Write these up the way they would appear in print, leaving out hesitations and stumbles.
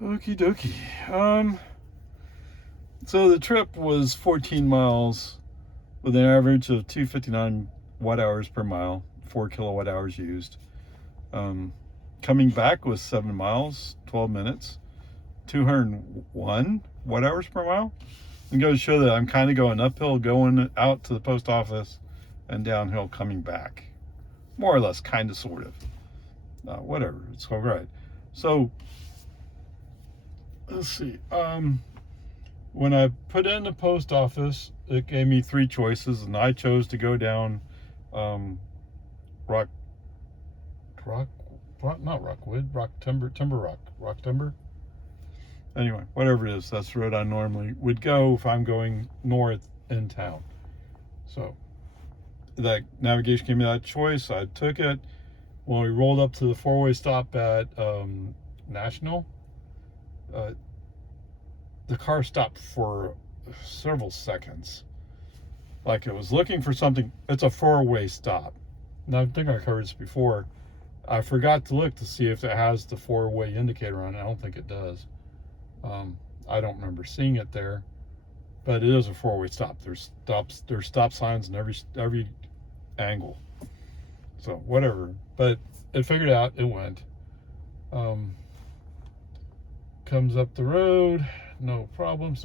Okie dokie. So the trip was 14 miles with an average of 259 watt hours per mile, 4 kilowatt hours used. Um, Coming back was 7 miles, 12 minutes, 201 watt hours per mile. And goes to show that I'm kind of going uphill, going out to the post office, and downhill coming back. More or less, kind of, sort of. Whatever, it's all right. So, let's see. When I put in the post office, it gave me 3 choices, and I chose to go down rock, not Rockwood, Rock Timber. Anyway, whatever it is, that's the road I normally would go if I'm going north in town. So that navigation gave me that choice. I took it. When we rolled up to the 4-way stop at National, the car stopped for several seconds. Like it was looking for something. It's a 4-way stop. Now, I think I covered this before. I forgot to look to see if it has the 4-way indicator on it. I don't think it does. I don't remember seeing it there, but it is a 4-way stop. There's stop signs in every angle. So whatever, but it figured out. It went. Comes up the road, no problems.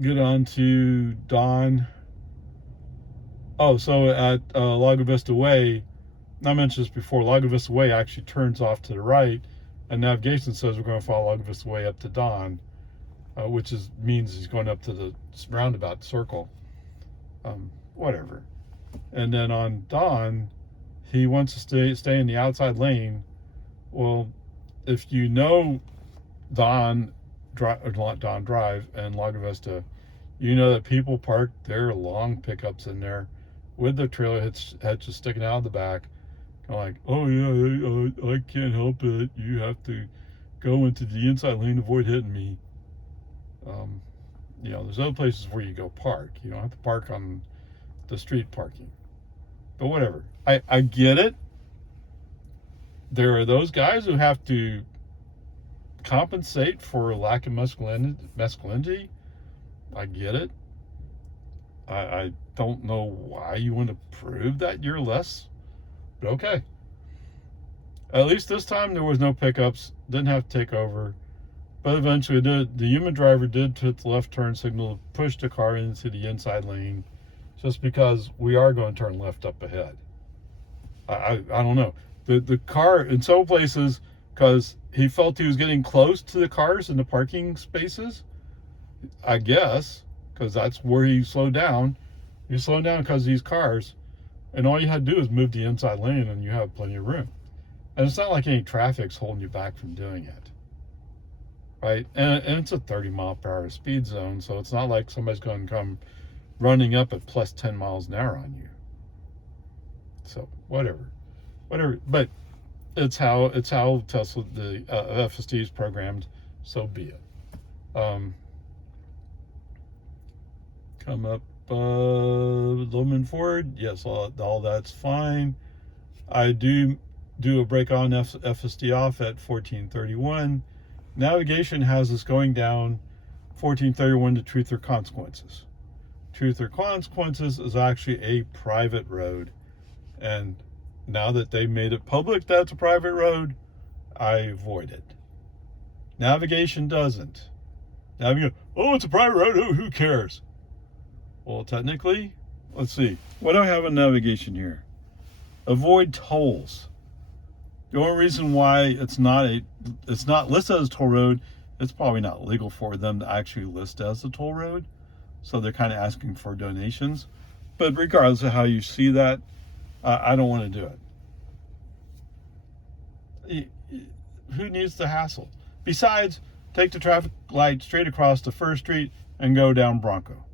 Get on to Dawn. Oh, so at Lago Vista Way, I mentioned this before, Lago Vista Way actually turns off to the right, and navigation says we're going to follow Lago Vista Way up to Dawn, which means he's going up to the roundabout circle. Whatever. And then on Dawn, he wants to stay in the outside lane. Well, if you know Dawn Drive and Lago Vista, you know that people park their long pickups in there with their trailer hitches sticking out of the back. Kind of like, oh yeah, I can't help it. You have to go into the inside lane to avoid hitting me. There's other places where you go park. You don't have to park on the street parking. But whatever. I get it. There are those guys who have to compensate for lack of masculinity. I get it. I don't know why you want to prove that you're less, but okay. At least this time there was no pickups. Didn't have to take over. But eventually the human driver did hit the left turn signal, push the car into the inside lane, just because we are going to turn left up ahead. I don't know. The car, in some places, because he felt he was getting close to the cars in the parking spaces, I guess, because that's where he slowed down. He slowed down because of these cars, and all you had to do is move the inside lane and you have plenty of room. And it's not like any traffic's holding you back from doing it, right? And it's a 30-mile-per-hour speed zone, so it's not like somebody's going to come running up at plus 10 miles an hour on you. So whatever, but it's how Tesla, the FSD is programmed. So be it. Come up Loman Ford. Yes, all that's fine. I do a brake on FSD off at 1431. Navigation has us going down 1431 to Truth or Consequences. Truth or Consequences is actually a private road, and now that they made it public that's a private road, I avoid it. Navigation doesn't. Navigation, oh, it's a private road, who cares? Well, technically, let's see. What do I have in navigation here? Avoid tolls. The only reason why it's not listed as a toll road, it's probably not legal for them to actually list as a toll road. So they're kind of asking for donations. But regardless of how you see that, I don't want to do it. Who needs the hassle? Besides, take the traffic light straight across to First Street and go down Bronco.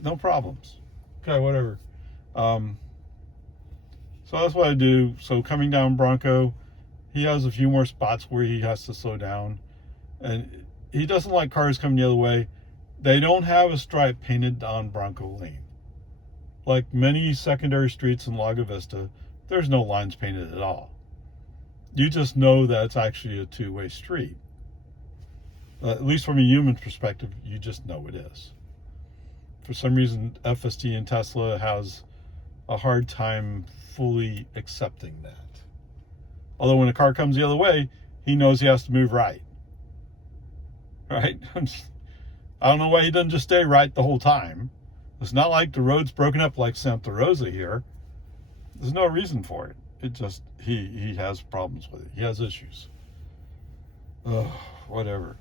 No problems. Okay, whatever. So that's what I do. So coming down Bronco, he has a few more spots where he has to slow down. And he doesn't like cars coming the other way. They don't have a stripe painted on Bronco Lane. Like many secondary streets in Lago Vista, there's no lines painted at all. You just know that it's actually a two-way street. At least from a human perspective, you just know it is. For some reason, FSD and Tesla has a hard time fully accepting that. Although when a car comes the other way, he knows he has to move right. Right? I don't know why he doesn't just stay right the whole time. It's not like the road's broken up like Santa Rosa here. There's no reason for it. It just, he has problems with it. He has issues. Ugh, whatever.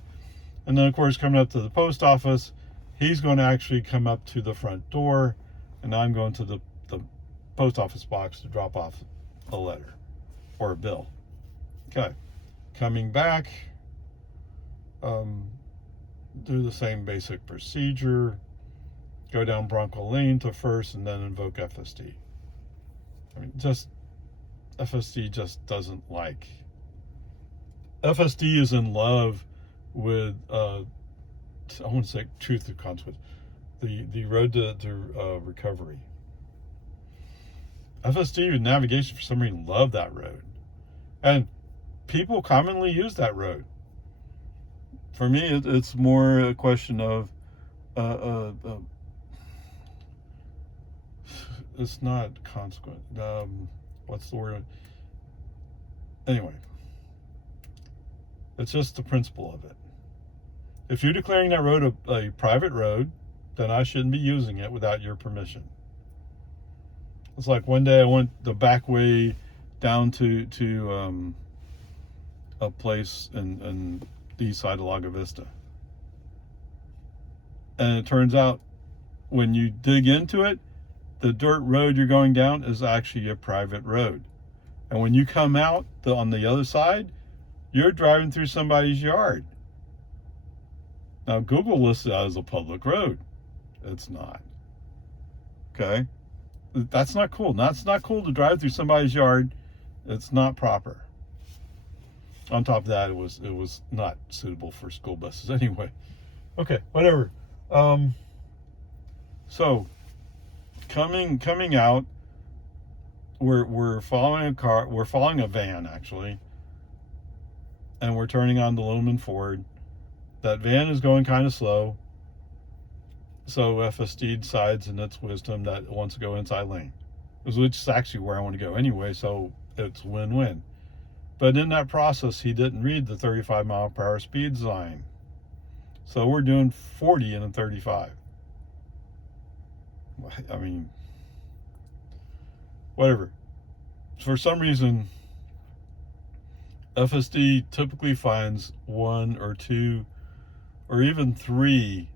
And then, of course, coming up to the post office, he's going to actually come up to the front door, and I'm going to the post office box to drop off a letter or a bill. Okay. Coming back, do the same basic procedure, go down Bronco Lane to first, and then invoke FSD. I mean, just, FSD just doesn't like. FSD is in love with, I want to say truth of consequence, the road to recovery. FSD with navigation, for some reason, love that road. And people commonly use that road. For me, it's more a question of, it's not consequent. What's the word? Anyway, it's just the principle of it. If you're declaring that road a private road, then I shouldn't be using it without your permission. It's like one day I went the back way down to a place in the east side of Lago Vista. And it turns out when you dig into it, the dirt road you're going down is actually a private road. And when you come out on the other side, you're driving through somebody's yard. Now, Google lists it as a public road. It's not. Okay? That's not cool. That's not cool to drive through somebody's yard. It's not proper. On top of that, it was not suitable for school buses anyway. Okay, whatever. So coming out, we're following a car. We're following a van actually, and we're turning on the Lumen Ford. That van is going kind of slow. So FSD decides in its wisdom that it wants to go inside lane, which is actually where I want to go anyway. So it's win-win. But in that process, he didn't read the 35 mile per hour speed sign. So we're doing 40 and a 35. I mean, whatever. For some reason, FSD typically finds 1 or 2 or even 3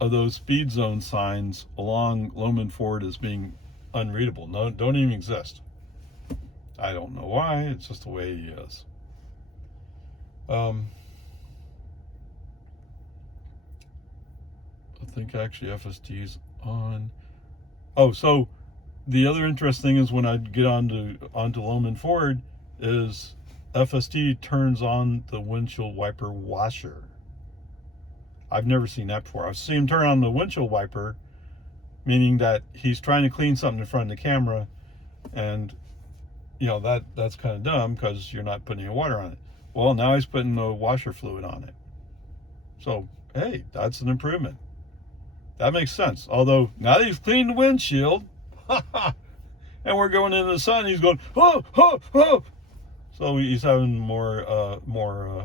of those speed zone signs along Lumen Ford as being unreadable. No, don't even exist. I don't know why. It's just the way he is. I think actually FSD's on. Oh, so the other interesting thing is when I get onto Lumen Ford is FSD turns on the windshield wiper washer. I've never seen that before. I've seen him turn on the windshield wiper, meaning that he's trying to clean something in front of the camera, and you know that's kind of dumb because you're not putting any water on it. Well, now he's putting the washer fluid on it. So, hey, that's an improvement. That makes sense. Although now that he's cleaned the windshield, and we're going into the sun, he's going, oh, oh, oh. So he's having more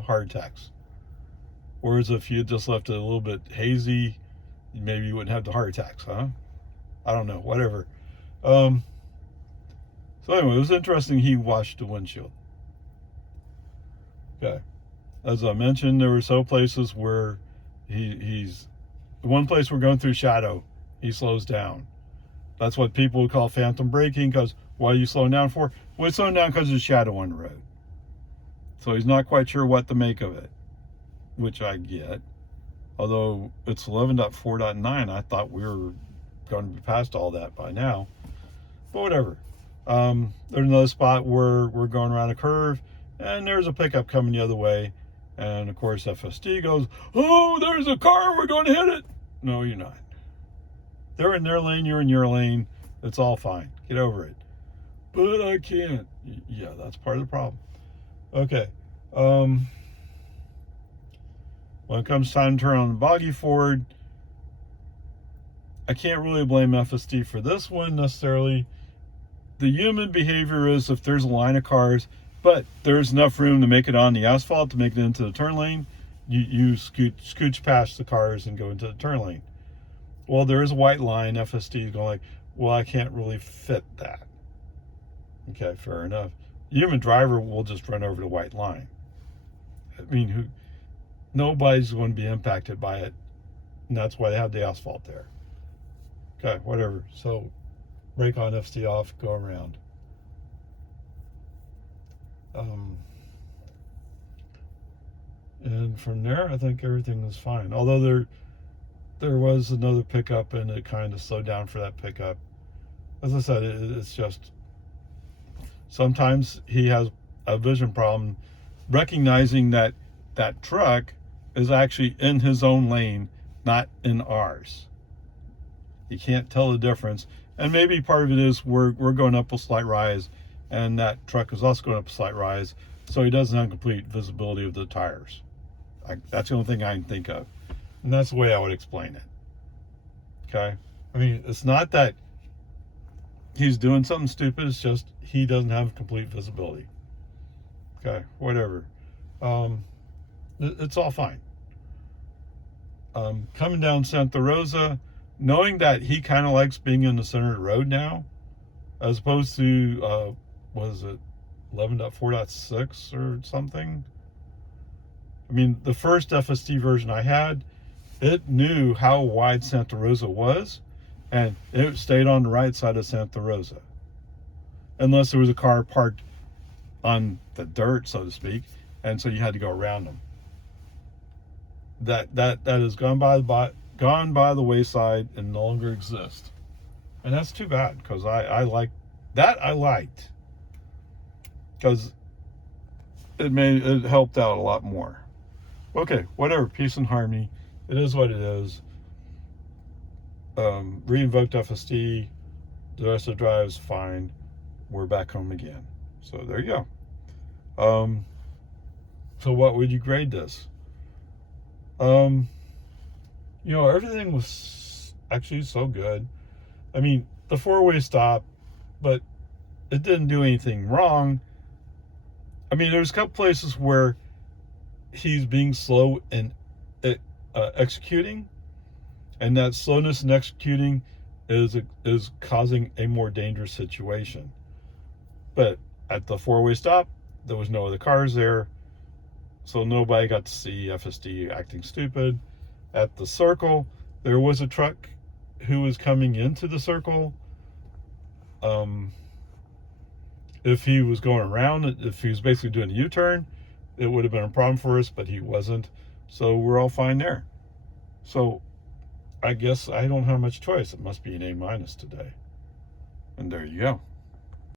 heart attacks. Whereas if you just left it a little bit hazy, maybe you wouldn't have the heart attacks, huh? I don't know, whatever. So anyway, it was interesting he washed the windshield. Okay. As I mentioned, there were some places where he's one place we're going through shadow, he slows down. That's what people would call phantom braking, because why are you slowing down for? Well, it's slowing down because there's shadow on the road. So he's not quite sure what to make of it, which I get. Although it's 11.4.9, I thought we were going to be past all that by now. But whatever. There's another spot where we're going around a curve, and there's a pickup coming the other way. And of course FSD goes, oh, there's a car, we're going to hit it. No, you're not. They're in their lane, you're in your lane. It's all fine. Get over it. but I can't. Yeah, that's part of the problem. Okay. When it comes time to turn on the boggy Ford, I can't really blame FSD for this one necessarily. The human behavior is if there's a line of cars, but there's enough room to make it on the asphalt to make it into the turn lane, you scooch past the cars and go into the turn lane. Well, there is a white line. FSD is going like, well, I can't really fit that. Okay, fair enough. The human driver will just run over the white line. I mean, nobody's going to be impacted by it, and that's why they have the asphalt there. Okay, whatever. So, brake on, FSD off, go around. And from there, I think everything was fine. Although there was another pickup, and it kind of slowed down for that pickup. As I said, it's just sometimes he has a vision problem, recognizing that that truck is actually in his own lane, not in ours. You can't tell the difference. And maybe part of it is we're going up a slight rise, and that truck is also going up a slight rise, so he doesn't have complete visibility of the tires. That's the only thing I can think of. And that's the way I would explain it. Okay? I mean, it's not that he's doing something stupid, it's just he doesn't have complete visibility. Okay, whatever. It's all fine. Coming down Santa Rosa, knowing that he kind of likes being in the center of the road now, as opposed to, what is it, 11.4.6 or something? I mean, the first FSD version I had, it knew how wide Santa Rosa was, and it stayed on the right side of Santa Rosa. Unless there was a car parked on the dirt, so to speak, and so you had to go around them. That has gone by the wayside and no longer exists. And that's too bad, because I liked, because it helped out a lot more. Okay, whatever, peace and harmony. It is what it is. Reinvoked FSD. The rest of the drive's fine. We're back home again. So there you go. So what would you grade this? Everything was actually so good. I mean, the four-way stop, but it didn't do anything wrong. I mean, there's a couple places where he's being slow in executing, and that slowness in executing is causing a more dangerous situation. But at the four-way stop, there was no other cars there, so nobody got to see FSD acting stupid. At the circle, there was a truck who was coming into the circle. If he was going around, if he was basically doing a U-turn, it would have been a problem for us, but he wasn't. So we're all fine there. So I guess I don't have much choice. It must be an A- today. And there you go.